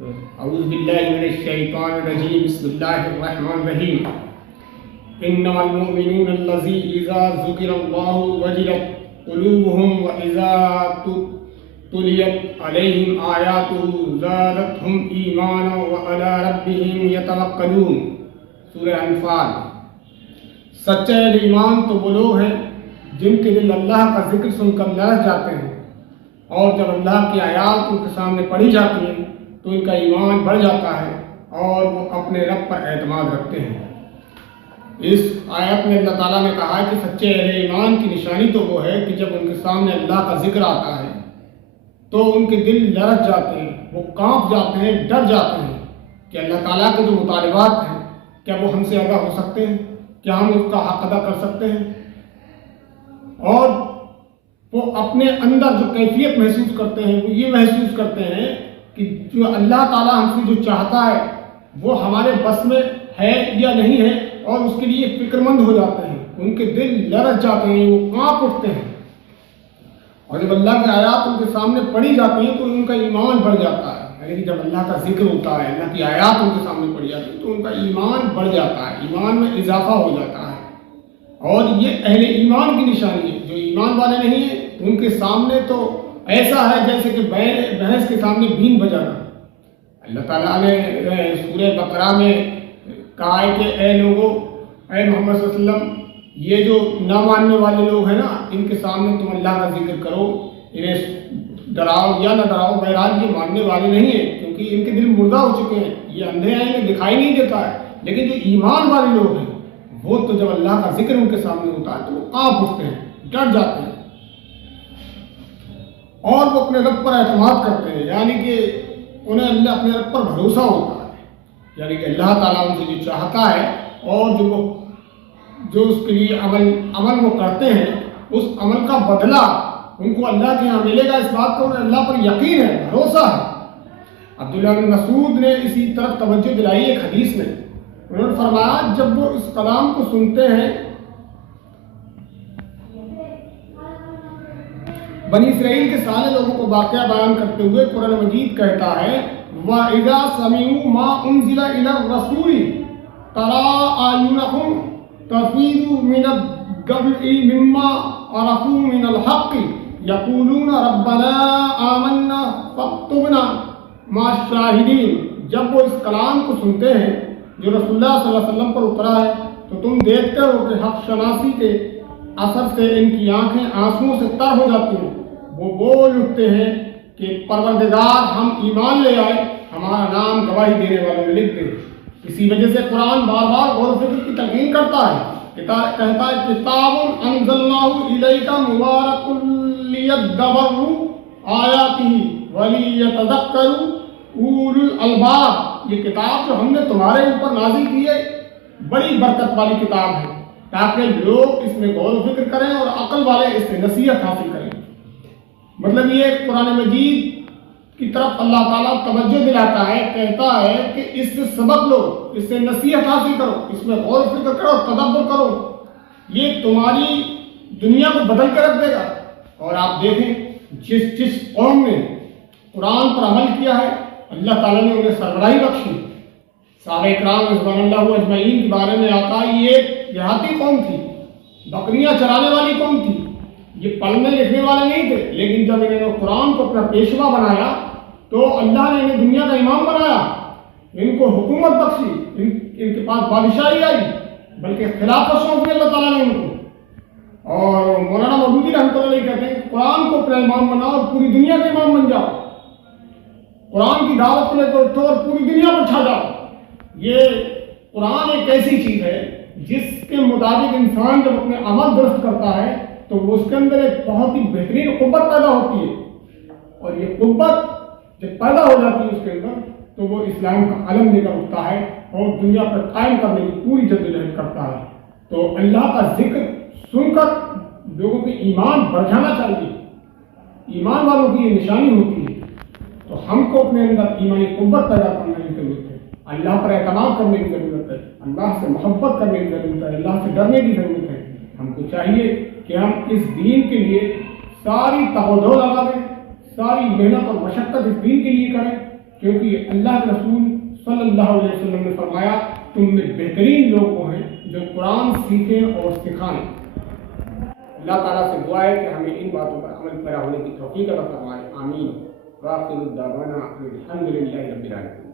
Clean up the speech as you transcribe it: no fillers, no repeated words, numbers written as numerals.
اعوذ باللہ من الشیطان الرجیم بسم اللہ الرحمن الرحیم انما المؤمنون الذین اذا ذکر اللہ وجلت قلوبهم واذا تلیت علیہم آیاتہ زادتہم ایمانا وعلی ربہم یتوکلون۔ سورہ انفال۔ سچے ایمان تو وہ لوگ ہیں جن کے دل اللہ کا ذکر سن کر لرز جاتے ہیں، اور جب اللہ کی آیات ان کے سامنے پڑھی جاتی ہیں تو ان کا ایمان بڑھ جاتا ہے اور وہ اپنے رب پر اعتماد رکھتے ہیں۔ اس آیت میں اللہ تعالیٰ نے کہا ہے کہ سچے اہل ایمان کی نشانی تو وہ ہے کہ جب ان کے سامنے اللہ کا ذکر آتا ہے تو ان کے دل لرز جاتے ہیں، وہ کانپ جاتے ہیں، ڈر جاتے ہیں کہ اللہ تعالیٰ کے جو مطالبات ہیں کیا وہ ہم سے ادا ہو سکتے ہیں، کیا ہم اس کا حق ادا کر سکتے ہیں، اور وہ اپنے اندر جو کیفیت محسوس کرتے ہیں وہ یہ محسوس کرتے ہیں کہ جو اللہ تعالیٰ ہم سے جو چاہتا ہے وہ ہمارے بس میں ہے یا نہیں ہے، اور اس کے لیے فکر مند ہو جاتے ہیں، ان کے دل لرز جاتے ہیں، وہ کانپ اٹھتے ہیں، اور جب اللہ کی آیات ان کے سامنے پڑھی جاتی ہیں تو ان کا ایمان بڑھ جاتا ہے۔ یعنی جب اللہ کا ذکر ہوتا ہے، اللہ کی آیات ان کے سامنے پڑھی جاتی ہے تو ان کا ایمان بڑھ جاتا ہے، ایمان میں اضافہ ہو جاتا ہے، اور یہ اہل ایمان کی نشانی ہے۔ جو ایمان والے نہیں ہیں ان کے سامنے تو ایسا ہے جیسے کہ بھینس کے سامنے بین بجانا۔ اللہ تعالیٰ نے سورہ بقرہ میں کہا ہے کہ اے لوگو، اے محمد صلی اللہ علیہ وسلم، یہ جو نہ ماننے والے لوگ ہیں نا، ان کے سامنے تم اللہ کا ذکر کرو، انہیں ڈراؤ یا نہ ڈراؤ، بہرحال یہ ماننے والے نہیں ہیں کیونکہ ان کے دل مردہ ہو چکے ہیں، یہ اندھے ہیں، انہیں دکھائی نہیں دیتا ہے۔ لیکن جو ایمان والے لوگ ہیں وہ تو جب اللہ کا ذکر ان کے سامنے ہوتا ہے تو وہ کانپ اٹھتے ہیں، ڈر جاتے ہیں، اور وہ اپنے رب پر اعتماد کرتے ہیں، یعنی کہ انہیں اللہ اپنے رب پر بھروسہ ہوتا ہے، یعنی کہ اللہ تعالیٰ ان سے جو چاہتا ہے اور جو اس کے لیے عمل وہ کرتے ہیں، اس عمل کا بدلہ ان کو اللہ کے یہاں ملے گا، اس بات کو انہیں اللہ پر یقین ہے، بھروسہ ہے۔ عبداللہ بن مسعود نے اسی طرف توجہ دلائی ایک حدیث میں، انہوں نے فرمایا جب وہ اس کلام کو سنتے ہیں، بنی اسرائیل کے سارے لوگوں کو واقعہ بیان کرتے ہوئے قرآن مجید کہتا ہے وَإِذَا سَمِعُوا مَا أُنزِلَ إِلَى الرَّسُولِ تَرَىٰ أَعْيُنَهُمْ تَفِيضُ مِنَ الدَّمْعِ مِمَّا عَرَفُوا مِنَ الْحَقِّ يَقُولُونَ رَبَّنَا آمَنَّا فَاكْتُبْنَا مَعَ الشَّاهِدِينَ۔ جب وہ اس کلام کو سنتے ہیں جو رسول اللہ صلی اللہ علیہ وسلم پر اترا ہے تو تم دیکھتے ہو کہ حق شناسی کے اثر سے ان کی آنکھیں آنسوؤں سے تر ہو جاتی ہیں، وہ بول اٹھتے ہیں کہ پروردگار ہم ایمان لے آئے، ہمارا نام گواہی دینے والوں میں لکھ دے۔ اسی وجہ سے قرآن بار بار غور و فکر کی تلقین کرتا ہے، کہتا ہے کتاب انزلناہ الیک مبارک لیدبروا آیاتہ ولیتذکروا اولو الالباب۔ یہ کتاب جو ہم نے تمہارے اوپر نازل کی ہے بڑی برکت والی کتاب ہے تاکہ لوگ اس میں غور و فکر کریں اور عقل والے اس سے نصیحت حاصل کریں۔ مطلب یہ قرآن مجید کی طرف اللہ تعالیٰ توجہ دلاتا ہے، کہتا ہے کہ اس سے سبق لو، اس سے نصیحت حاصل کرو، اس میں غور و فکر کرو، تدبر کرو، یہ تمہاری دنیا کو بدل کر رکھ دے گا۔ اور آپ دیکھیں جس قوم نے قرآن پر عمل کیا ہے اللہ تعالیٰ نے انہیں سربراہی بخشی۔ صحابہ اکرام رضوان اللہ اجمعین کے بارے میں آتا ہے یہ ایک دیہاتی قوم تھی، بکریاں چرانے والی قوم تھی، یہ پڑھنے لکھنے والے نہیں تھے، لیکن جب انہوں نے قرآن کو اپنا پیشوا بنایا تو اللہ نے انہیں دنیا کا امام بنایا، ان کو حکومت بخشی، ان کے پاس بادشاہی آئی، بلکہ خلافت سونپی اللہ تعالیٰ نے ان کو۔ اور مولانا مودودی رحمۃ اللہ علیہ کہتے ہیں کہ قرآن کو اپنا امام بناؤ اور پوری دنیا کا امام بن جاؤ، قرآن کی دعوت لے کر اٹھو اور پوری دنیا پر چھا جاؤ۔ یہ قرآن ایک ایسی چیز ہے جس کے مطابق انسان جب اپنے عمل درست کرتا ہے تو وہ اس کے اندر ایک بہت ہی بہترین قوت پیدا ہوتی ہے، اور یہ قوت جب پیدا ہو جاتی ہے اس کے اندر تو وہ اسلام کا علم لے کر اٹھتا ہے اور دنیا پر قائم کرنے کی پوری جدوجہد کرتا ہے۔ تو اللہ کا ذکر سن کر لوگوں کے ایمان بڑھ جانا چاہیے، ایمان والوں کی یہ نشانی ہوتی ہے۔ تو ہم کو اپنے اندر ایمانی قوت پیدا کرنے کی ضرورت ہے، اللہ پر اعتماد کرنے کی ضرورت ہے، اللہ سے محبت کرنے کی ضرورت ہے، اللہ سے ڈرنے کی ضرورت ہے۔ ہم کو چاہیے کہ ہم اس دین کے لیے ساری توجہ لگا دیں، ساری محنت اور مشقت اس دین کے لیے کریں، کیونکہ اللہ کے رسول صلی اللہ علیہ وسلم نے فرمایا تم میں بہترین لوگ وہ ہیں جو قرآن سیکھیں اور سکھائیں۔ اللہ تعالیٰ سے دعا ہے کہ ہمیں ان باتوں پر عمل پیرا ہونے کی توفیق عطا فرمائے، آمین۔ وآخر دعوانا الحمد للہ رب العالمین۔